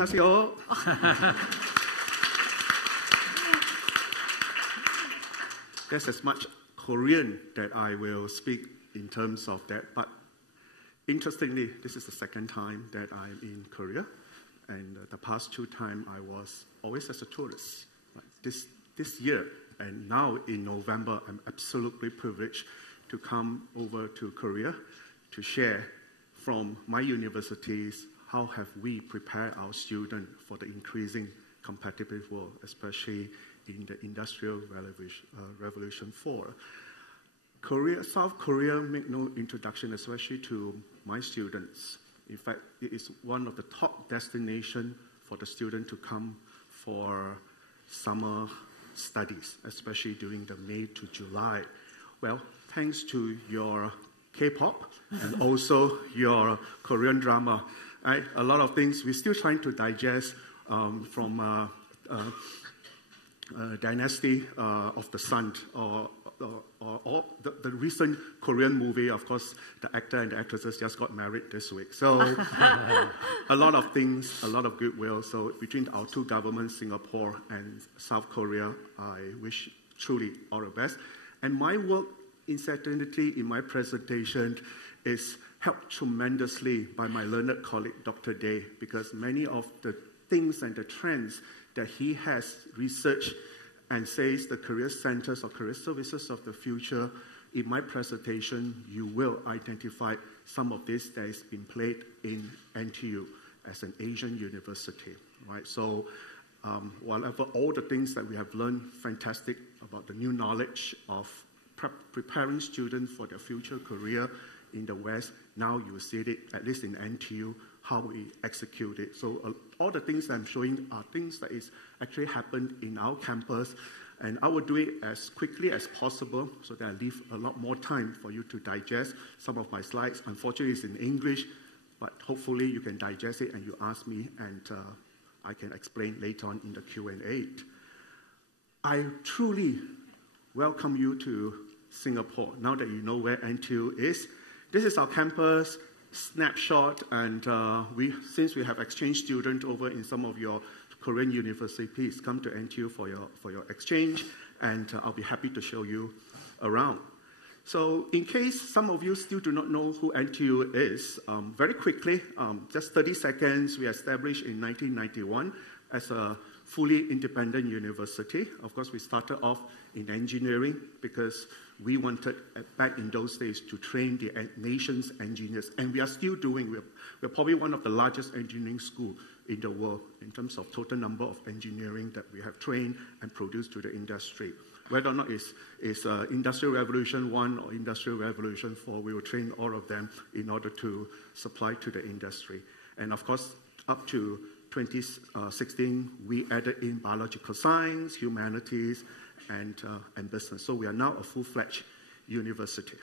안녕하세요. There's as much Korean that I will speak in terms of that, but interestingly, this is the second time that I'm in Korea, and the past 2 times I was always as a tourist. This year, and now in November, I'm absolutely privileged to come over to Korea to share from my universities how have we prepared our students for the increasing competitive world, especially in the Industrial Revolution 4. South Korea make no introduction, especially to my students. In fact, it is one of the top destinations for the student to come for summer studies, especially during the May to July. Well, thanks to your K-pop and also your Korean drama, right? A lot of things we're still trying to digest from Dynasty of the Sun or the recent Korean movie. Of course, the actor and the actresses just got married this week. So a lot of things, a lot of goodwill. So between our 2 governments, Singapore and South Korea, I wish truly all the best. And my work, incidentally, in my presentation is helped tremendously by my learned colleague, Dr. Day, because many of the things and the trends that he has researched and says the career centers or career services of the future, in my presentation, you will identify some of this that is being played in NTU as an Asian university, right? So whatever all the things that we have learned, fantastic about the new knowledge of preparing students for their future career in the West, now you will see it, at least in NTU, how we execute it. So all the things I'm showing are things that is actually happened in our campus, and I will do it as quickly as possible so that I leave a lot more time for you to digest some of my slides. Unfortunately, it's in English, but hopefully you can digest it and you ask me, and I can explain later on in the Q&A. I truly welcome you to Singapore, now that you know where NTU is. This is our campus, Snapshot, and since we have exchange students over in some of your Korean universities, come to NTU for your exchange, and I'll be happy to show you around. So in case some of you still do not know who NTU is, very quickly, just 30 seconds, we established in 1991 as a fully independent university. Of course, we started off in engineering because we wanted, back in those days, to train the nation's engineers. And we are still doing, we're probably one of the largest engineering schools in the world in terms of total number of engineering that we have trained and produced to the industry. Whether or not it's Industrial Revolution 1 or Industrial Revolution 4, we will train all of them in order to supply to the industry. And of course, up to 2016, we added in biological science, humanities, and business. So we are now a full-fledged university.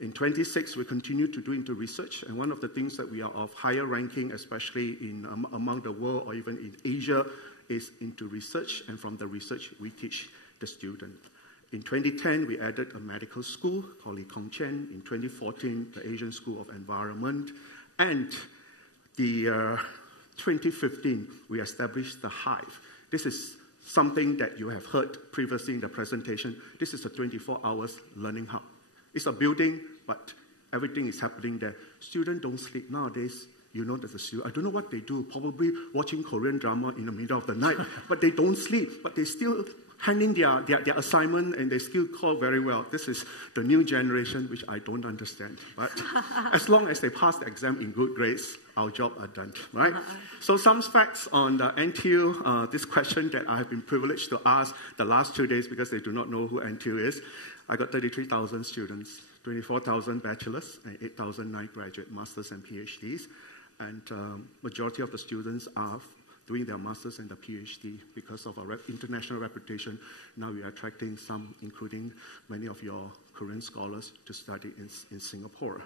In 26, we continue to do into research, and one of the things that we are of higher ranking, especially in among the world or even in Asia, is into research, and from the research, we teach the student. In 2010, we added a medical school called Lee Kong Chen. In 2014, the Asian School of Environment, and the 2015, we established the Hive. This is something that you have heard previously in the presentation. This is a 24 hours learning hub. It's a building, but everything is happening there. Students don't sleep nowadays. You know that I don't know what they do, probably watching Korean drama in the middle of the night, but they don't sleep, but they still hand in their assignment and they still call very well. This is the new generation, which I don't understand. But as long as they pass the exam in good grades, our job are done, right? So some facts on the NTU, this question that I have been privileged to ask the last 2 days because they do not know who NTU is. I got 33,000 students, 24,000 bachelors, and 8,009 graduate masters and PhDs. And majority of the students are doing their masters and the PhD because of our international reputation. Now we are attracting some, including many of your Korean scholars, to study in Singapore.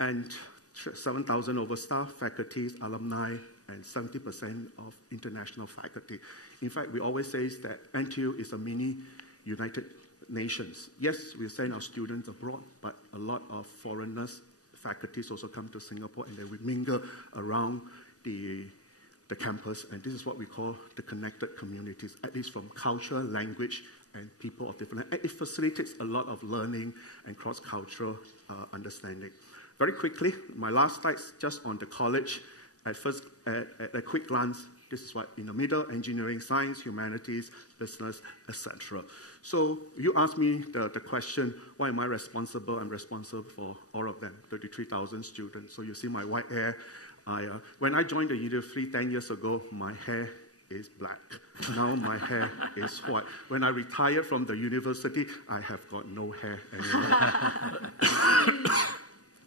And 7,000 over staff, faculties, alumni, and 70% of international faculty. In fact, we always say that NTU is a mini United Nations. Yes, we send our students abroad, but a lot of foreigners, faculties also come to Singapore, and they will mingle around the the campus, and this is what we call the connected communities, at least from culture, language, and people of different. It facilitates a lot of learning and cross-cultural understanding. Very quickly, my last slide's just on the college. At first, at a quick glance, this is what in the middle: engineering, science, humanities, business, etc. So you ask me the question, why am I responsible? I'm responsible for all of them, 33,000 students. So you see my white hair. When I joined the university 10 years ago, my hair is black. Now my hair is white. When I retired from the university, I have got no hair anymore.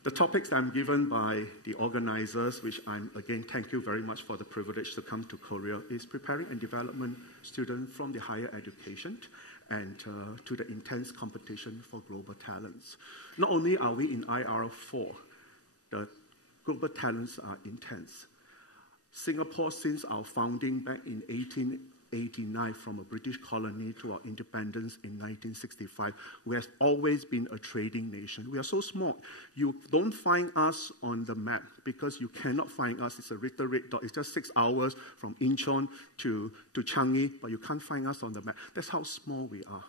The topics I'm given by the organizers, which I'm, again, thank you very much for the privilege to come to Korea, is preparing and development students from the higher education and to the intense competition for global talents. Not only are we in IR4, the global talents are intense. Singapore, since our founding back in 1889 from a British colony to our independence in 1965, we have always been a trading nation. We are so small. You don't find us on the map because you cannot find us. It's a little red dot. It's just 6 hours from Incheon to Changi, but you can't find us on the map. That's how small we are.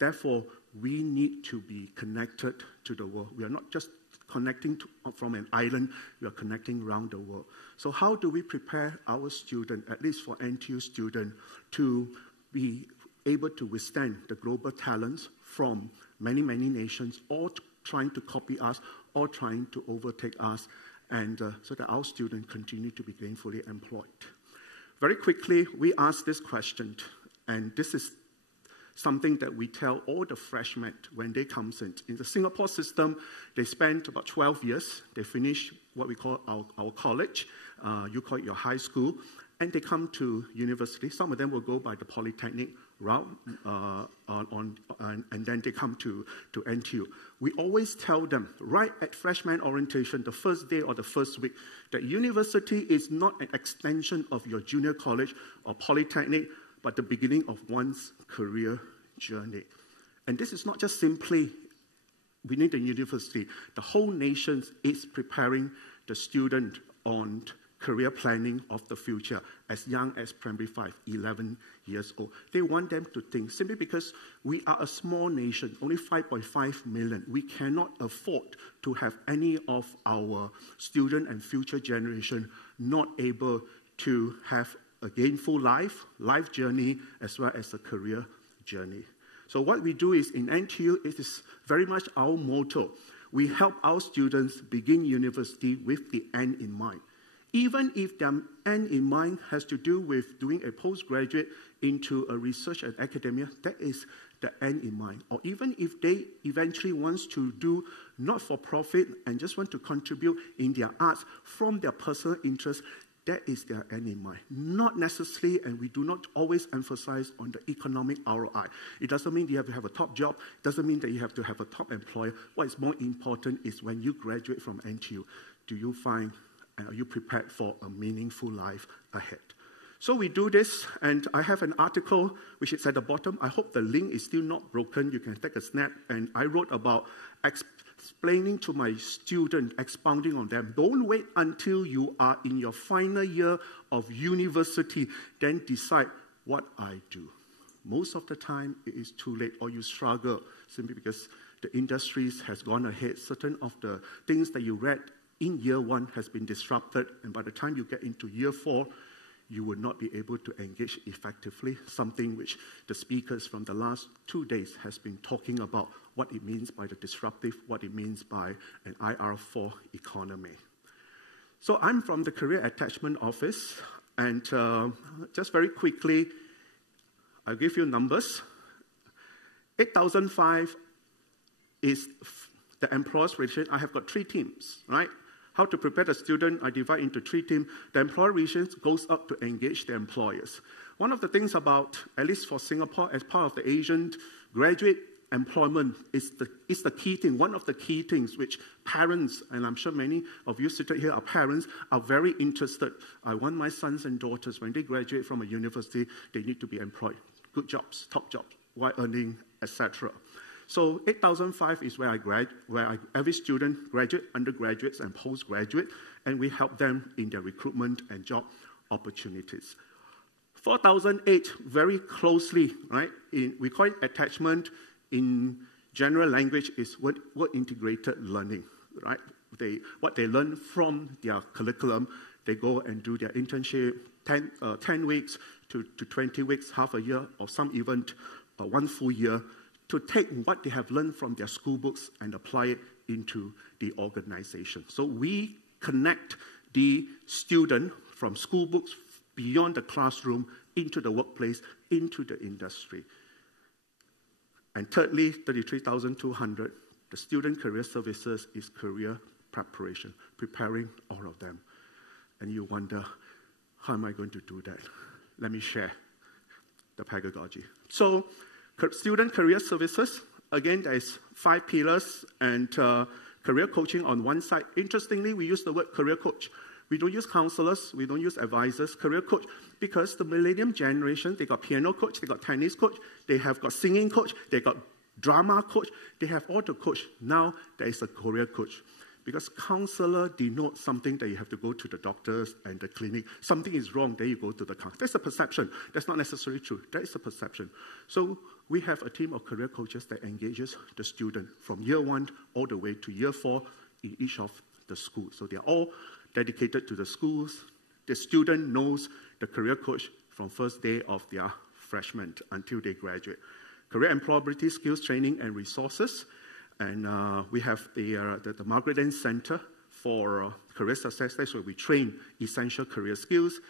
Therefore, we need to be connected to the world. We are not just connecting from an island, we are connecting around the world. So how do we prepare our students, at least for NTU students, to be able to withstand the global talents from many, many nations, all trying to copy us, or trying to overtake us, and so that our students continue to be gainfully employed? Very quickly, we ask this question, and this is something that we tell all the freshmen when they come in. In the Singapore system, they spend about 12 years. They finish what we call our college. You call it your high school. And they come to university. Some of them will go by the polytechnic route, and then they come to NTU. We always tell them, right at freshman orientation, the first day or the first week, that university is not an extension of your junior college or polytechnic, but the beginning of one's career journey. And this is not just simply within the university. The whole nation is preparing the student on career planning of the future as young as primary 5, 11 years old. They want them to think, simply because we are a small nation, only 5.5 million. We cannot afford to have any of our student and future generation not able to have a gainful life journey, as well as a career journey. So what we do is, in NTU, it is very much our motto. We help our students begin university with the end in mind. Even if the end in mind has to do with doing a postgraduate into a research and academia, that is the end in mind. Or even if they eventually want to do not-for-profit and just want to contribute in their arts from their personal interest, that is their end in mind. Not necessarily, and we do not always emphasize on the economic ROI. It doesn't mean you have to have a top job. It doesn't mean that you have to have a top employer. What is more important is when you graduate from NTU, do you find, are you prepared for a meaningful life ahead? So we do this, and I have an article which is at the bottom. I hope the link is still not broken. You can take a snap. And I wrote about explaining to my students, expounding on them. Don't wait until you are in your final year of university, then decide what I do. Most of the time, it is too late, or you struggle simply because the industries has gone ahead. Certain of the things that you read in year 1 has been disrupted, and by the time you get into year 4, you will not be able to engage effectively, something which the speakers from the last 2 days has been talking about, what it means by the disruptive, what it means by an IR4 economy. So I'm from the Career Attachment Office, and just very quickly, I'll give you numbers. 8,005 is the employer's relation. I have got 3 teams, right? How to prepare the student, I divide into 3 teams. The employer relations goes up to engage the employers. One of the things about, at least for Singapore, as part of the Asian graduate employment is the key thing. One of the key things which parents, and I'm sure many of you seated here are parents, are very interested. I want my sons and daughters, when they graduate from a university, they need to be employed. Good jobs, top jobs, wide earning, etc. So 8,005 is where every student, graduate, undergraduates, and postgraduate, and we help them in their recruitment and job opportunities. 4008, very closely, right? We call it attachment. In general language is word integrated learning, right? What they learn from their curriculum, they go and do their internship, 10 weeks to 20 weeks, half a year, or some even 1 full year, to take what they have learned from their school books and apply it into the organization. So we connect the student from school books beyond the classroom into the workplace, into the industry. And thirdly, 33,200, the student career services is career preparation, preparing all of them. And you wonder, how am I going to do that? Let me share the pedagogy. So, student career services, again, there's 5 pillars, and career coaching on one side. Interestingly, we use the word career coach. We don't use counselors, we don't use advisors, career coach, because the millennium generation, they got piano coach, they got tennis coach, they have got singing coach, they got drama coach, they have all the coach. Now, there is a career coach. Because counselor denotes something that you have to go to the doctors and the clinic. Something is wrong, then you go to the counselor. That's a perception. That's not necessarily true. That is a perception. So we have a team of career coaches that engages the student from year 1 all the way to year 4 in each of the schools. So they're all dedicated to the schools. The student knows the career coach from first day of their freshman until they graduate. Career employability, skills training, and resources. And we have the Margaret N. Center for Career Success. That's where we train essential career skills,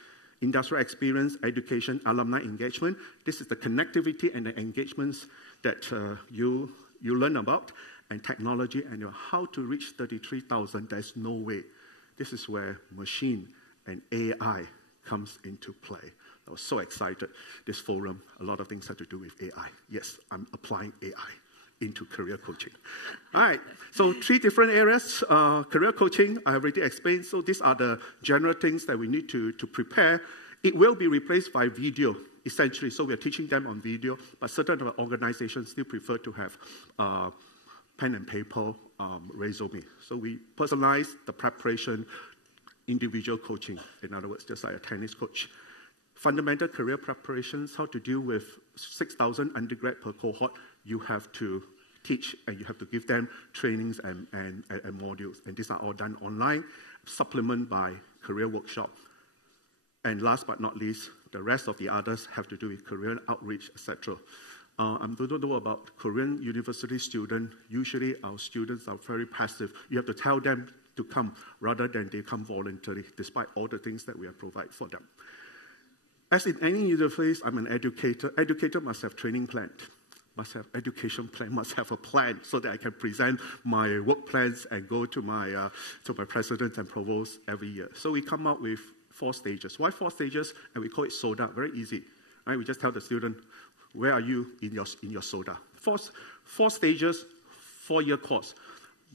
industrial experience, education, alumni engagement. This is the connectivity and the engagements that you learn about, and technology, and how to reach 33,000. There's no way. This is where machine and AI comes into play. I was so excited. This forum, a lot of things have to do with AI. Yes, I'm applying AI into career coaching. All right, so 3 different areas. Career coaching, I have already explained. So these are the general things that we need to prepare. It will be replaced by video, essentially. So we're teaching them on video, but certain organizations still prefer to have pen and paper resume. So we personalize the preparation, individual coaching. In other words, just like a tennis coach. Fundamental career preparations, how to deal with 6,000 undergrad per cohort. You have to teach and you have to give them trainings and modules. And these are all done online, supplement by career workshop. And last but not least, the rest of the others have to do with career outreach, etc. I don't know about Korean university students. Usually our students are very passive. You have to tell them to come rather than they come voluntarily, despite all the things that we have provided for them. As in any university, I'm an educator. Educator must have training plan, must have education plan, must have a plan so that I can present my work plans and go to my president and provost every year. So we come up with 4 stages. Why 4 stages? And we call it SODA. Very easy. Right? We just tell the student, where are you in your SODA? 4 stages, 4-year course.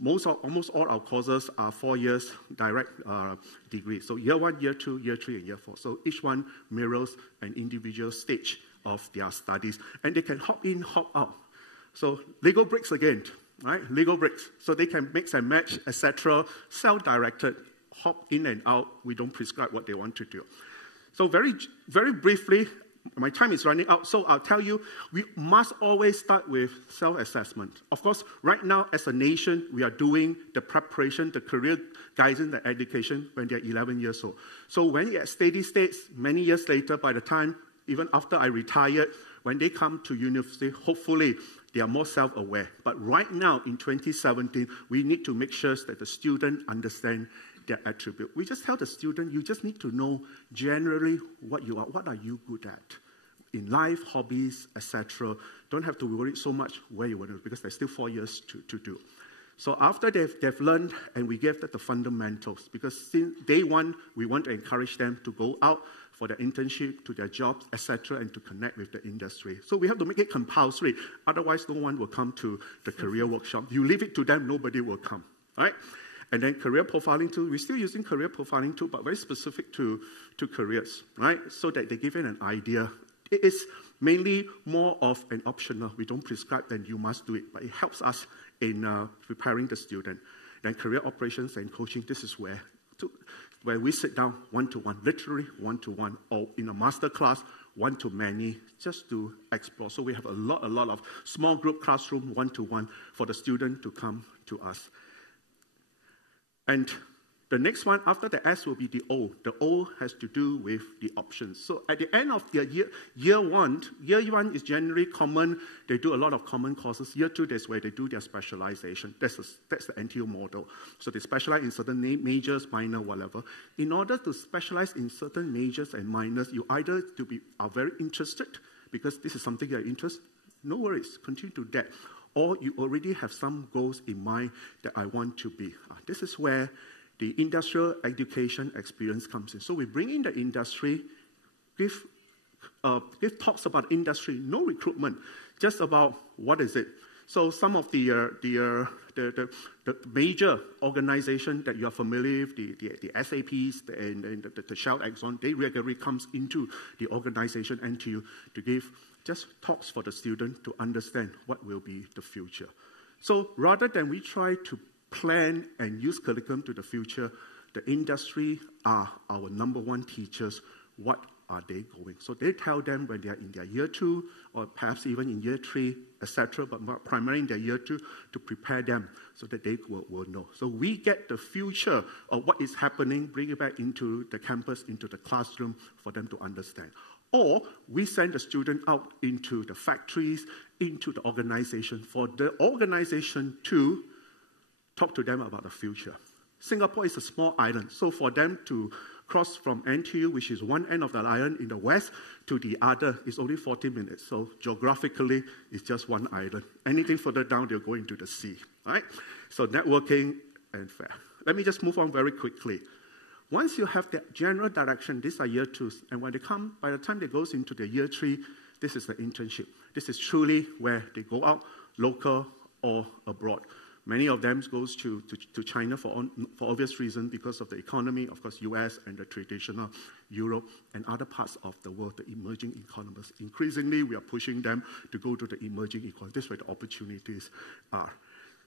Almost all our courses are 4 years direct degree. So year 1, year 2, year 3, and year 4. So each one mirrors an individual stage of their studies. And they can hop in, hop out. So Lego bricks again, right? Lego bricks. So they can mix and match, etc. Self-directed, hop in and out. We don't prescribe what they want to do. So very, very briefly, my time is running out, so I'll tell you, we must always start with self-assessment. Of course, right now, as a nation, we are doing the preparation, the career guidance, the education when they're 11 years old. So when you're at steady states, many years later, by the time, even after I retired, when they come to university, hopefully, they are more self-aware. But right now, in 2017, we need to make sure that the student understand their attribute. We just tell the student, you just need to know generally what you are, what are you good at in life, hobbies, etc. Don't have to worry so much where you want to, because there's still 4 years to do. So after they've learned, and we give them the fundamentals, because since day 1, we want to encourage them to go out for their internship, to their jobs, etc., and to connect with the industry. So we have to make it compulsory. Otherwise, no one will come to the career workshop. You leave it to them, nobody will come, right? And then career profiling tool, we're still using career profiling tool, but very specific to careers, right? So that they give it an idea. It is mainly more of an optional. We don't prescribe that you must do it, but it helps us in preparing the student. Then career operations and coaching, this is where where we sit down one-to-one, literally one-to-one, or in a master class, one-to-many, just to explore. So we have a lot of small group classroom, one-to-one, for the student to come to us. And the next one after the S will be the O. The O has to do with the options. So at the end of the year one is generally common. They do a lot of common courses. Year 2, that's where they do their specialization. That's the NTU model. So they specialize in certain majors, minor, whatever. In order to specialize in certain majors and minors, you either are very interested, because this is something you're interested, no worries, continue to that. Or you already have some goals in mind that I want to be. This is where the industrial education experience comes in. So we bring in the industry, give talks about industry, no recruitment, just about what is it. So some of the major organizations that you are familiar with, the SAPs and the Shell, Exxon, they regularly comes into the organization NTU to give just talks for the student to understand what will be the future. So rather than we try to plan and use curriculum to the future, the industry are our number one teachers. What are they going? So they tell them when they are in their year 2 or perhaps even in year 3, etc., but primarily in their year 2 to prepare them so that they will know. So we get the future of what is happening, bring it back into the campus, into the classroom for them to understand. Or we send the student out into the factories, into the organization, for the organization to talk to them about the future. Singapore is a small island, so for them to cross from NTU, which is one end of the island in the west, to the other is only 40 minutes. So geographically, it's just one island. Anything further down, they're going to the sea. Right? So networking and fair. Let me just move on very quickly. Once you have the general direction, these are year 2s, and when they come, by the time they go into the year 3, this is the internship. This is truly where they go out, local or abroad. Many of them goes to China for obvious reasons because of the economy, of course, US and the traditional Europe and other parts of the world, the emerging economies. Increasingly, we are pushing them to go to the emerging economies. This is where the opportunities are.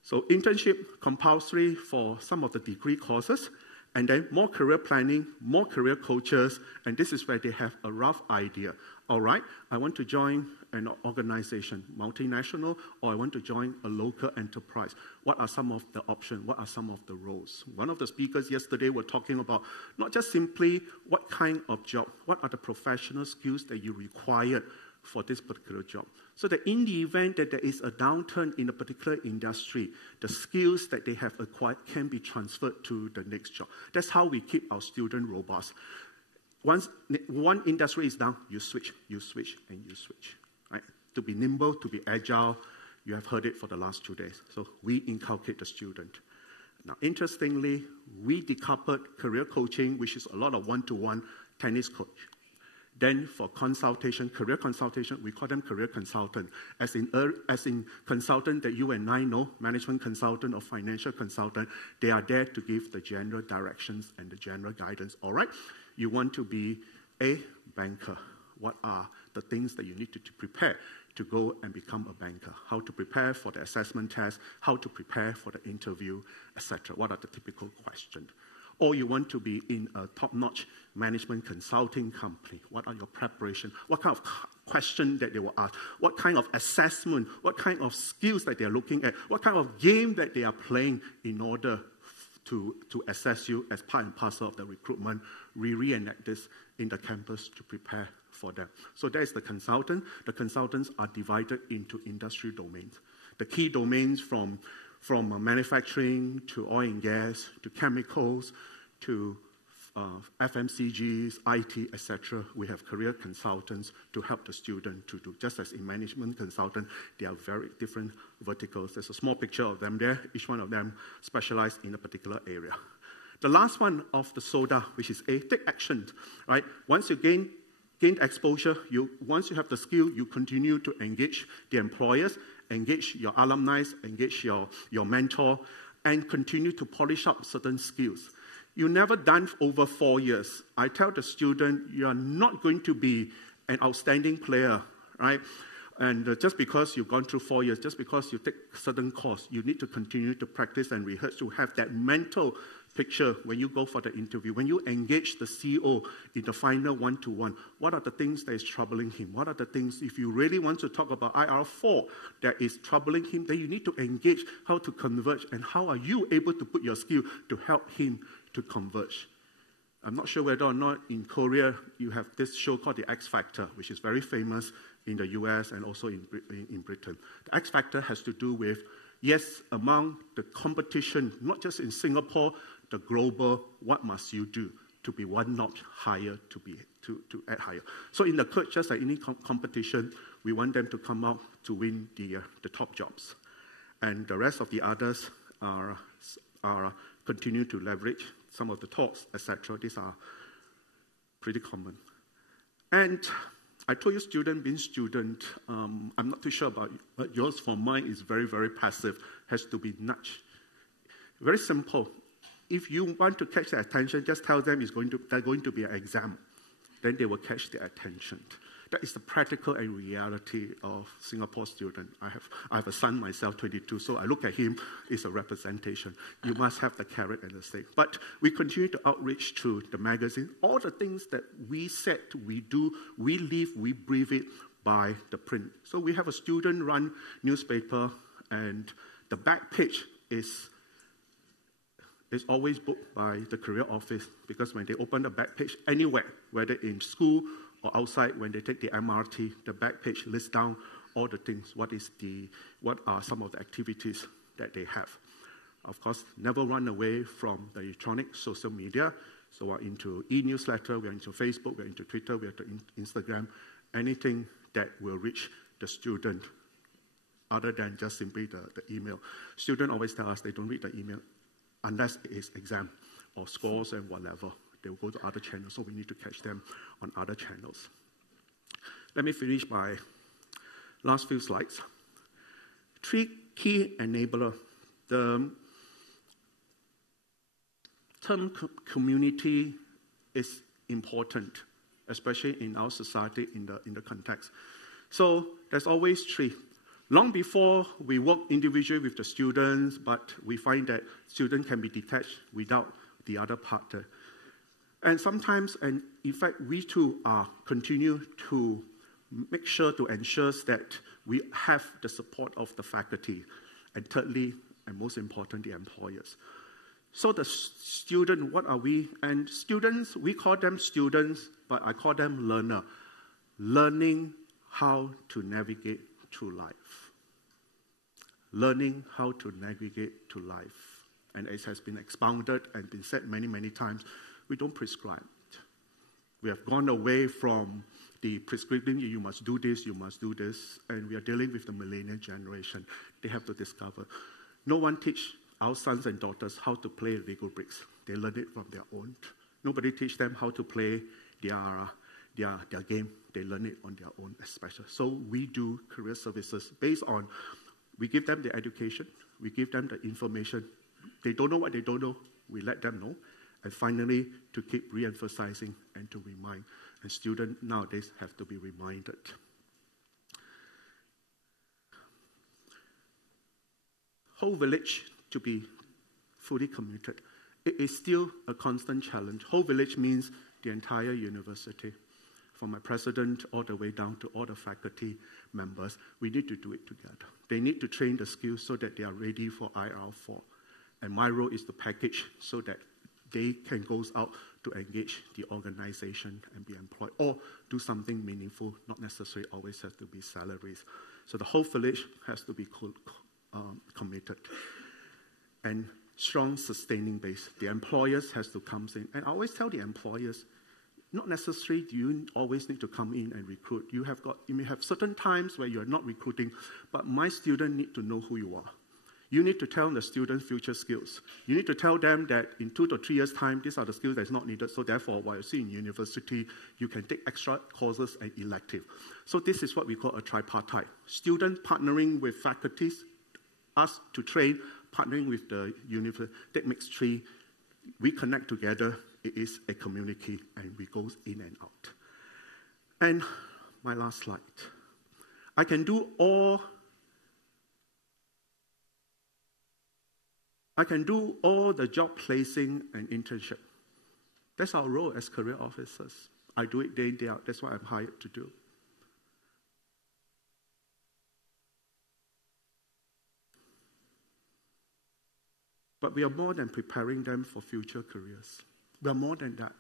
So internship compulsory for some of the degree courses, and then more career planning, more career coaches, and this is where they have a rough idea. All right, I want to join an organization, multinational, or I want to join a local enterprise. What are some of the options? What are some of the roles? One of the speakers yesterday were talking about not just simply what kind of job, what are the professional skills that you require for this particular job. So that in the event that there is a downturn in a particular industry, the skills that they have acquired can be transferred to the next job. That's how we keep our students robust. Once one industry is down, you switch, and you switch. Right? To be nimble, to be agile, you have heard it for the last 2 days. So we inculcate the student. Now, interestingly, we decoupled career coaching, which is a lot of one-to-one tennis coach. Then for consultation, career consultation, we call them career consultant. As in consultant that you and I know, management consultant or financial consultant, they are there to give the general directions and the general guidance. All right, you want to be a banker. What are the things that you need to prepare to go and become a banker? How to prepare for the assessment test, how to prepare for the interview, etc. What are the typical questions? Or you want to be in a top-notch management consulting company. What are your preparation? What kind of question that they will ask? What kind of assessment? What kind of skills that they are looking at? What kind of game that they are playing in order to assess you as part and parcel of the recruitment? We reenact this in the campus to prepare for them. So that is the consultant. The consultants are divided into industry domains. The key domains from manufacturing to oil and gas to chemicals to FMCGs, IT, etc. We have career consultants to help the student to do. Just as in management consultant, they are very different verticals. There's a small picture of them there. Each one of them specialized in a particular area. The last one of the SODA, which is A, take action. Right? Once you gain exposure, once you have the skill, you continue to engage the employers, engage your alumni, engage your mentor, and continue to polish up certain skills. You're never done over 4 years. I tell the student, you are not going to be an outstanding player, right? And just because you've gone through 4 years, just because you take certain course, you need to continue to practice and rehearse to have that mental picture when you go for the interview, when you engage the CEO in the final one-to-one, what are the things that is troubling him? What are the things, if you really want to talk about IR4 that is troubling him, then you need to engage how to converge and how are you able to put your skill to help him to converge. I'm not sure whether or not in Korea you have this show called The X Factor, which is very famous in the US and also in Britain. The X Factor has to do with, yes, among the competition, not just in Singapore, the global, what must you do to be one notch higher, to add higher. So in the course, just like any competition, we want them to come out to win the top jobs. And the rest of the others are continue to leverage some of the talks, etc. These are pretty common. And I told you student being student, I'm not too sure about yours. For mine is very, very passive, has to be nudged. Very simple. If you want to catch their attention, just tell them there's going to be an exam. Then they will catch their attention. That is the practical and reality of Singapore student. I have a son myself, 22, so I look at him, it's a representation. You must have the carrot and the stick. But we continue to outreach through the magazine. All the things that we said, we do, we live, we breathe it by the print. So we have a student-run newspaper, and the back page is always booked by the career office, because when they open the back page anywhere, whether in school or outside, when they take the MRT, the back page lists down all the things. What are some of the activities that they have? Of course, never run away from the electronic social media. So we're into e-newsletter, we're into Facebook, we're into Twitter, we're into Instagram, anything that will reach the student other than just simply the email. Students always tell us they don't read the email unless it is exam or scores and whatever. They will go to other channels, so we need to catch them on other channels. Let me finish my last few slides. 3 key enablers. The term community is important, especially in our society, in the context. So there's always 3. Long before we work individually with the students, but we find that students can be detached without the other partner. And sometimes, and in fact, we too continue to make sure to ensure that we have the support of the faculty. And thirdly, and most importantly, the employers. So the student, what are we? And students, we call them students, but I call them learner. Learning how to navigate through life. Learning how to navigate through life. And it has been expounded and been said many, many times. We don't prescribe. We have gone away from the prescribing, you must do this, and we are dealing with the millennial generation. They have to discover. No one teach our sons and daughters how to play Lego bricks. They learn it from their own. Nobody teach them how to play their game. They learn it on their own, especially. So we do career services based on, we give them the education, we give them the information. They don't know what they don't know, we let them know. And finally, to keep re-emphasizing and to remind. And students nowadays have to be reminded. Whole village to be fully committed. It is still a constant challenge. Whole village means the entire university. From my president all the way down to all the faculty members, we need to do it together. They need to train the skills so that they are ready for IR4. And my role is to package so that they can go out to engage the organization and be employed or do something meaningful, not necessarily always have to be salaries. So the whole village has to be committed. And strong sustaining base. The employers has to come in. And I always tell the employers, not necessarily do you always need to come in and recruit. You may have certain times where you're not recruiting, but my student need to know who you are. You need to tell the students future skills. You need to tell them that in 2 to 3 years' time, these are the skills that's not needed. So therefore, while you see in university, you can take extra courses and elective. So this is what we call a tripartite. Students partnering with faculties, us to train, partnering with the university. That makes 3. We connect together. It is a community, and we go in and out. And my last slide. I can do all I can do all the job placing and internship. That's our role as career officers. I do it day in, day out. That's what I'm hired to do. But we are more than preparing them for future careers. We are more than that.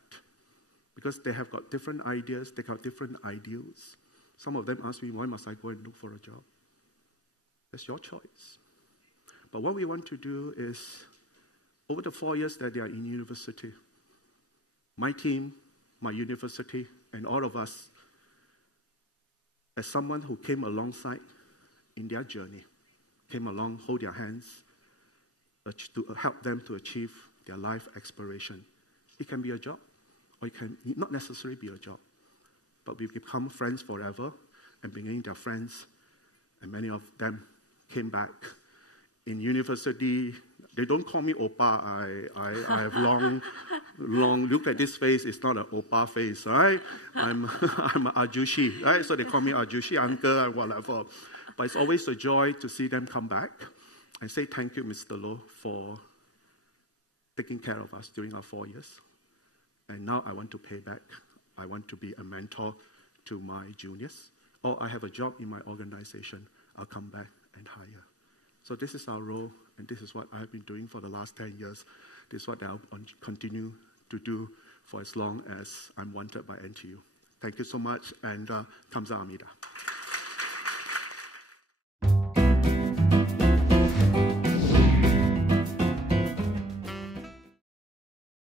Because they have got different ideas, they got different ideals. Some of them ask me, why must I go and look for a job? That's your choice. But what we want to do is, over the 4 years that they are in university, my team, my university, and all of us, as someone who came alongside in their journey, came along, hold their hands, to help them to achieve their life aspiration. It can be a job, or it can not necessarily be a job. But we become friends forever, and being their friends, and many of them came back. In university, they don't call me Oppa. I have long, look at this face, it's not an Oppa face, right? I'm Ajushi, right? So they call me Ajushi, uncle, or whatever. But it's always a joy to see them come back. I say thank you, Mr. Loh, for taking care of us during our 4 years. And now I want to pay back. I want to be a mentor to my juniors. Or I have a job in my organization. I'll come back and hire. So this is our role, and this is what I've been doing for the last 10 years. This is what I'll continue to do for as long as I'm wanted by NTU. Thank you so much, and 감사합니다.